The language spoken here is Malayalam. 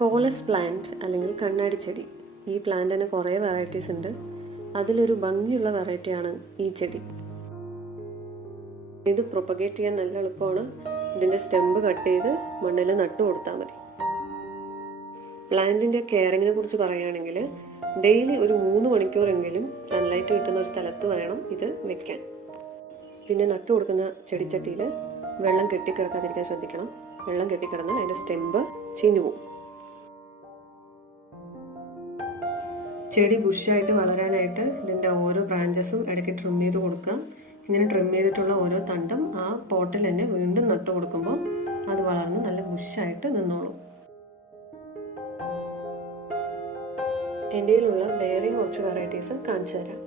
കോളസ് പ്ലാന്റ് അല്ലെങ്കിൽ കണ്ണാടിച്ചെടി. ഈ പ്ലാന്റിന് കുറേ വെറൈറ്റീസ് ഉണ്ട്. അതിലൊരു ഭംഗിയുള്ള വെറൈറ്റിയാണ് ഈ ചെടി. ഇത് പ്രൊപ്പഗേറ്റ് ചെയ്യാൻ നല്ല എളുപ്പമാണ്. ഇതിൻ്റെ സ്റ്റെമ്പ് കട്ട് ചെയ്ത് മണ്ണിൽ നട്ടു കൊടുത്താൽ മതി. പ്ലാന്റിൻ്റെ കെയറിങ്ങിനെ കുറിച്ച് പറയുകയാണെങ്കിൽ ഡെയിലി ഒരു 3 മണിക്കൂറെങ്കിലും സൺലൈറ്റ് കിട്ടുന്ന ഒരു സ്ഥലത്ത് വേണം ഇത് വെക്കാൻ. പിന്നെ നട്ടു കൊടുക്കുന്ന ചെടിച്ചട്ടിയിൽ വെള്ളം കെട്ടിക്കിടക്കാതിരിക്കാൻ ശ്രദ്ധിക്കണം. വെള്ളം കെട്ടിക്കിടന്നാൽ അതിൻ്റെ സ്റ്റെമ്പ് ചീഞ്ഞു പോകും. ചെടി ബുഷായിട്ട് വളരാനായിട്ട് ഇതിൻ്റെ ഓരോ ബ്രാഞ്ചസും ഇടയ്ക്ക് ട്രിം ചെയ്ത് കൊടുക്കാം. ഇങ്ങനെ ട്രിം ചെയ്തിട്ടുള്ള ഓരോ തണ്ടും ആ പോട്ടിൽ തന്നെ വീണ്ടും നട്ടു കൊടുക്കുമ്പോൾ അത് വളർന്ന് നല്ല ബുഷായിട്ട് നിന്നോളും. എൻ്റെ കയ്യിലുള്ള വേറെയും കുറച്ച് വെറൈറ്റീസും കാണിച്ചു തരാം.